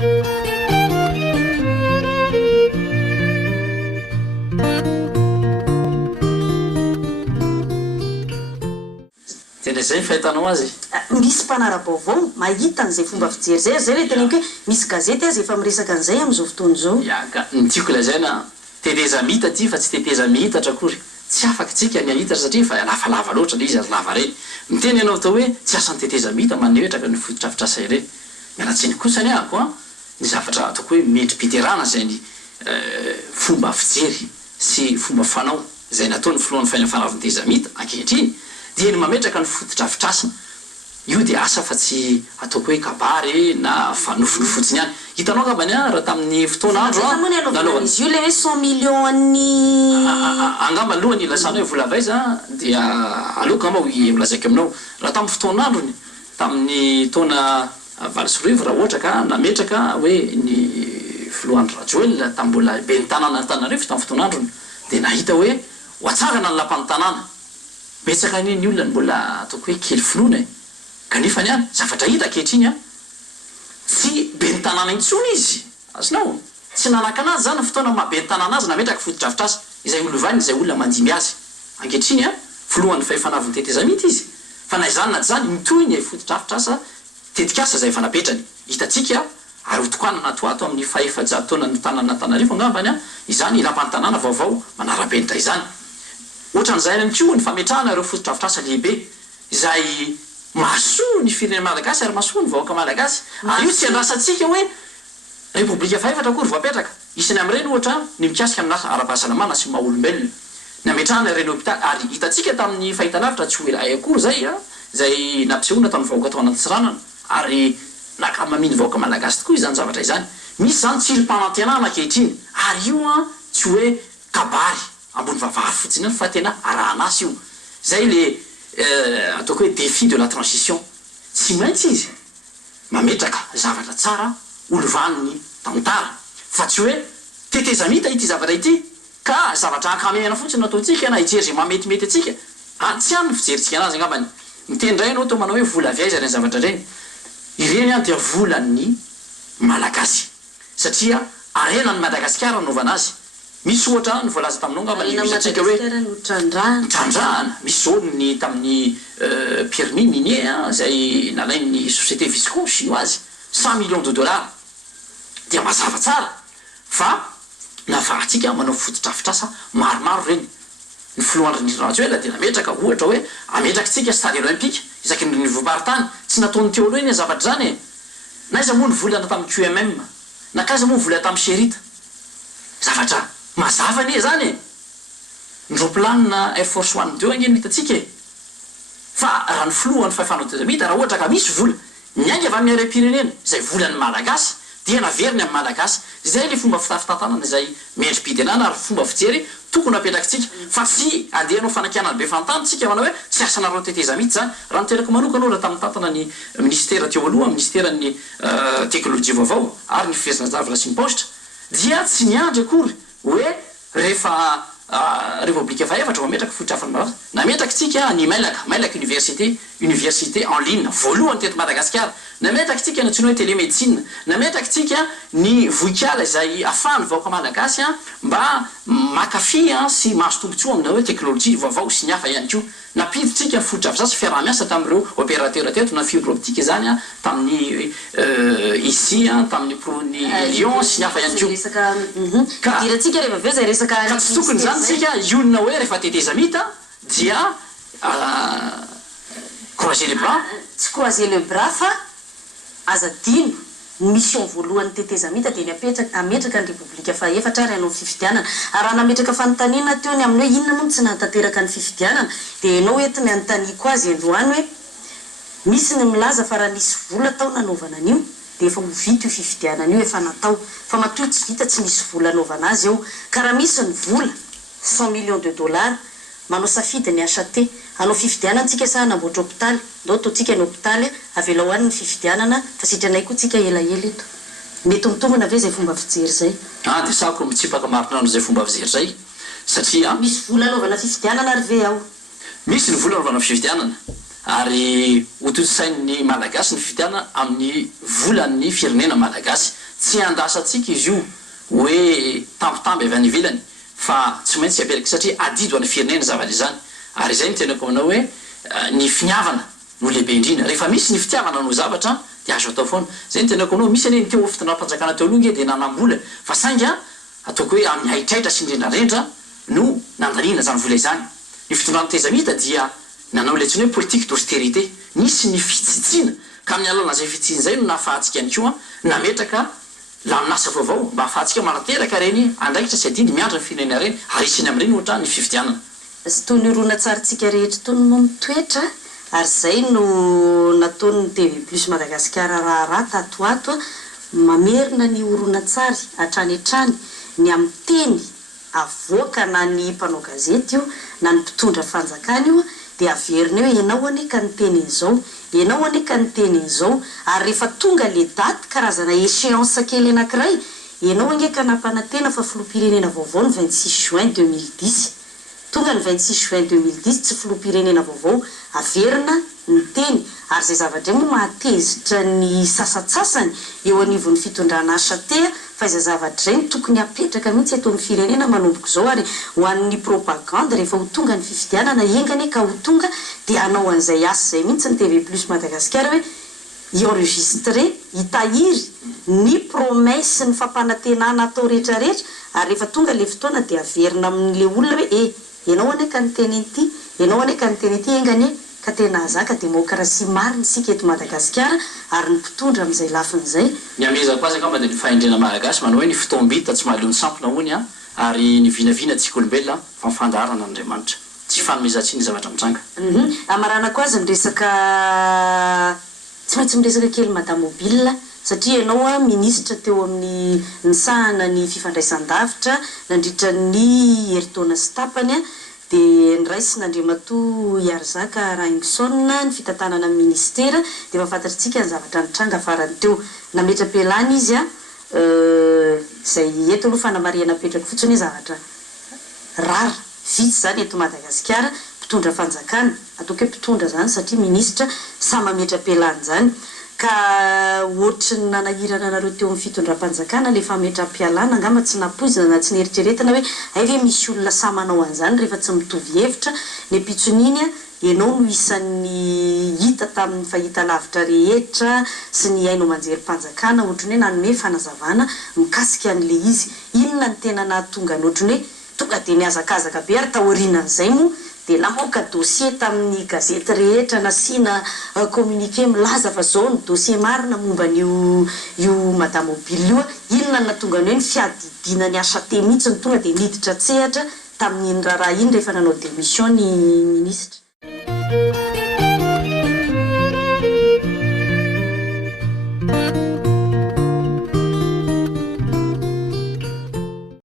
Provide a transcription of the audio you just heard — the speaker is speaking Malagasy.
tena zay fahitanao azy misy mpanara-baovao mahita an'izay fomba fijery zay zay le tena hoe misy gazety azy efa miresaka an'izay am'izao fotoana zao ka nitiako lazaina teteza mihita ty fa tsy teteza mihitatra akory tsy afaka tsika ny ahitatra satria fa lavalava loatra le izy azy lava reny miteny ianao atao hoe tsy asan'ny teteza mihita manehoetraka ny fototrafitrasa ireny miaratsiny kosany ahko a ny zavatra ataoko hoe mentrim-piterana zay ny fomba fijery sy fomba fanao zay natao ny filohan'ny fainafanaviny teza mihita ankehitriny dia ny mametraka ny fototrafitrasa io dia asa fa tsy ataoko hoe kabary na fanofinofotsiny ihany hitanao ngambany a raha tamin'ny fotoan'andro izy io le hoe 100 millions any angamba alohan'ny lasana hoe vola vaiza dia aleoko gamba ho lazaiko aminao raha tamin'ny fotoan'androny tamin'ny taona valo sy roivo raha ohatra ka nametraka hoe ny filohan'ny rajoel tamin'ny mbola be ny tanàna ny Tananarivo tamin'ny fotoan'androny dia nahita hoe hoatsarana ny lapan'ny tanàna betsaka ny olona ny mbola ataoko hoe kely finoana kanefa ny any zavatra hita ankehitriny a tsy be ny tanàna intsony izy azonao tsy nanaka anazy zany fotoana mahabe ny tanàna azy nametraka fototrafitrasa izay olovany izay olona mandimy azy ankehitriny a filohan'ny fahefanaviny teteza mihita izy fa na izany na zany mitoy ny fototrafitrasa tetikasa zay efa napetrany hitatsika ary otokoanana toato amin'ny fahefajato taona ny tanàna Tananarivo angambany a izany lapan'ny tanàna vaovao manara-penitra izany ohatran'izay ihany koa ny fametrahana ireo fototrafitrasa lehibe izay mahasoa ny firenena malagasy ary mahasoa ny vahoaka malagasy ary io tsy andrasantsika hoe repoblika faefatra akory voapetraka isany amin'ireny ohatra ny mikasika amin'ny ara-pahasalamana sy maha-olombelona nametrahana ireny hôpitaly ary hitatsika tamin'ny fahitalavitra tsy ho elahay akory zay a zay nampisehoana tamin'ny vahoaka tao anaty-tsiranana ary nakamaminy vahoaka malagasy tokoa izany zavatra izany misy zany tsirim-panantenana ankehitriny ary io a tsy hoe kabary ambony vavahary fotsiny any fa tena arahanasy io zay le ataoko hoe défi de la transition tsy maintsy izy mametraka zavatra tsara olovan'ny tantara fa tsy hoe teteza mihita ity zavatra ity ka zavatra ankamehana fotsiny nataotsika na hijery zay mametimety atsika tsy any ny fijeritsika anazy angambany mitendray anao to manao hoe vola viaiza reny zavatra reny ireny a dia volan'ny malagasy satria arenany Madagasikara naovana azy misy ohatra ny voalaza taminao ngambanymisyatsika hoe trandrahana misy zao ny tamin'ny permis minier zay nalain'ny société Viscon chinoise 100 millions de dollars dia mazava tsara fa navahatsika manao fototrafitrasa maromaro reny ny filohan'ny rajoela dia nametraka ohatra hoe ametrakatsika stade olympique isaky ny voaparitany tsy nataony teo aloha iny zavatra zany na iza moa ny volana tamin'ny QMM na kaiza moa vola tamin'ny Sherita zavatra mazava anie zany ndroplanina Air Force One 2 angeny hitatsika fa raha ny filohan'ny fahefanao mihita raha ohatra ka misy vola miainga avy amin'ny aream-pirenena zay volan'ny malagasy dia naveriny amin'ny malagasy zay le fomba fitafitantanana zay mentrim-pitenana ary fomba fijery tokony apetrakitsika fa tsy andehanao fanakianana be fantanytsika manao hoe tsy asanareo teteza mihitsy zany raha niteraka manokana raha tamin'ny tantana ny ministera teo aloha ministera-ny teknôlôjia vaovao ary ny fifezana zavatra sy mipositra dia tsy niandry akory hoe rehefa république faefatra mametraka fototrafany malagasy nametrakitsika ny mailaka université en ligne voalohany teto Madagasikara nametrakitsika ny antsoina hoe télémédecine nametrakitsika ny voikala izay ahafahany vahoaka malagasy mba makafy sy mahazo tombotsoa amina hoe teknôlôjia vaovao sy ny hafa ihany koa napiditsika ny fototrafitrasa fiaraha-miasa tamin'ireo opérateur teto na fibre optique zany tamin'ny ici tamin'ny prony Lyon sy ny hafa ihany koa ka tsy tokony zany tsika ionona hoe rehefa teteza mihita dia croiser les bras tsy croiser le bras fa azadino mission voalohany teteza mihita dia ametraka ny repoblika faefatra ary hanao fifidianana ary raha nametraka fanontaniana teo ny amin'ny hoe inona moa tsy natanteraka ny fifidianana dia ianao entiny anontaniko azy androany hoe misy ny milaza fa raha nisy vola tao nanaovana an'io dia efa ho vita io fifidianana io efa natao fa matoa tsy vita tsy misy vola anaovana azy eo ka raha misy ny vola 100 millions de dollars manao safidy ny HT anao fifidianana tsika sa namboatra hôpitaly ndao ataotsika ny hôpitaly avela ho any ny fifidianana fa sitranay koa tsika elaela eto mety mitombona ave zay fomba fijery zay dia sako mitsipaka marinano zay fomba fijery zay satria misy vola anaovana fifidianana ary ve ao misy ny vola anaovana fifidianana ary hotosain'ny malagasy ny fitiana amin'ny volan'ny firenena malagasy tsy andasatsika izy io hoe tambitamby avy any ivelany fa tsy maintsy aperaka satria adido any firenena zavatra izany ary izay ny tenako aminao hoe ny finiavana no lehibe indrindra rehefa misy ny fitiavana no zavatra dia azo atao foana zay ny tenako aminao misy anie teo fitondram-panjakana teo aloha dia nanambola fa sainga ataoko hoe amin'ny haitraitra sy indrendrarendra no nandaniana zany vola izany ny fitondran'ny tezamita dia nanao le tsiny hoe politique d'austérité nisy ny fitsitsina ka amin'ny alalana zay fitsitsina zay no nahafahantsika ihany koa nametraka laminasa vaovao mba ahafahantsika manateraka reny andraikitra sy adidy miandra ny firenena reny ary isiny amin'ireny ohatra ny fividianana sy toy ny orona tsarantsika rehetra tony no mitoetra ary zay no nataony TV plus Madagasikara raha tatoato mamerina ny orona tsary hatrany hatrany ny amin'ny teny avoaka na ny mpanao gazety io na ny mpitondra fanjakana io dia averina hoe ianao ane ka ny teny izao ianao ane ka ny teny izao ary rehefa tonga le daty karazana échéance kely anankiray ianao ange ka nampanantena fa filoham-pirenena vaovao ny 26 juin 2010 tonga ny 26 juin 2010 tsy filoham-pirenena vaovao averina ny teny ary zay zavatra moa mahatezitra ny sasatsasany eo anivon'ny fitondrana asatea fa izay zavatra reny tokony apetraka mihitsy eto amin'ny firenena manomboko zao ary ho an'ny propagande rehefa ho tonga ny fifidianana engany ka ho tonga dia anao an'izay asa zay mihitsy ny TV plus Madagasikara hoe enregistré hitahiry ny promesse ny fampanantenana atao rehetrarehetra ary rehefa tonga le fotoana dia averina amin'le olona hoe ianao ane ka ny teny ity ianao ane ka ny teny ity engany ka tena azaka demokrasia marina isika eto Madagasikara ary ny mpitondra amin'izay lafin'izay ny amezako azy angamba dia ny fahendrena malagasy manao hoe ny fitoam-bita tsy mahaleo ny sampona hony ary ny vinavina tsika olombelona fa mifandaharana Andriamanitra tsy fanomezantsiny zavatra mitranga amaranako azy miresaka tsy maintsy miresaka kely madame mobile satria ianao ministra teo amin'ny nisahana ny fifandraisan-davitra nandritra ny heritaona sy tapany dia niraisina Andriamatoa Iarzaka Raingson ny fitantanana amin'ny ministera dia mahafantatritsika ny zavatra nitranga farany teo nametra-pialana izy zay eto aloha fanamariana petraka fotsiny zavatra rara vitsy zany eto Madagasikara mpitondra fanjakana ataoko hoe mpitondra zany satria ministra samy mametra-pialana zany ka ohatry ny nanahirana anareo teo amin'ny fitondram-panjakana le fametra-pialana angamba tsy napoizina na tsy nieritreretina hoe ay ve misy olona samy manao an'izany rehefa tsy mitovy hevitra ny ampitson'iny ianao no isan'ny hita tamin'ny fahita lavitra rehetra sy ny hainao manjery-panjakana ohatrany hoe nanome fanazavana mikasika an'le izy inona ny tena nahatonga ny ohatrany hoe tonga dia niazakazaka be ary taorianan'izay moa dia namoaka dossier tamin'ny gazety rehetra nasiana communiqué milaza fa zao ny dossier marina momba io madame mobile io inona nahatonga ny hoe ny fiadidina ny asa te mihitsy ny tonga dia niditra tsehatra tamin'iny raharaha iny rehefa nanao démission ny ministra Thank you.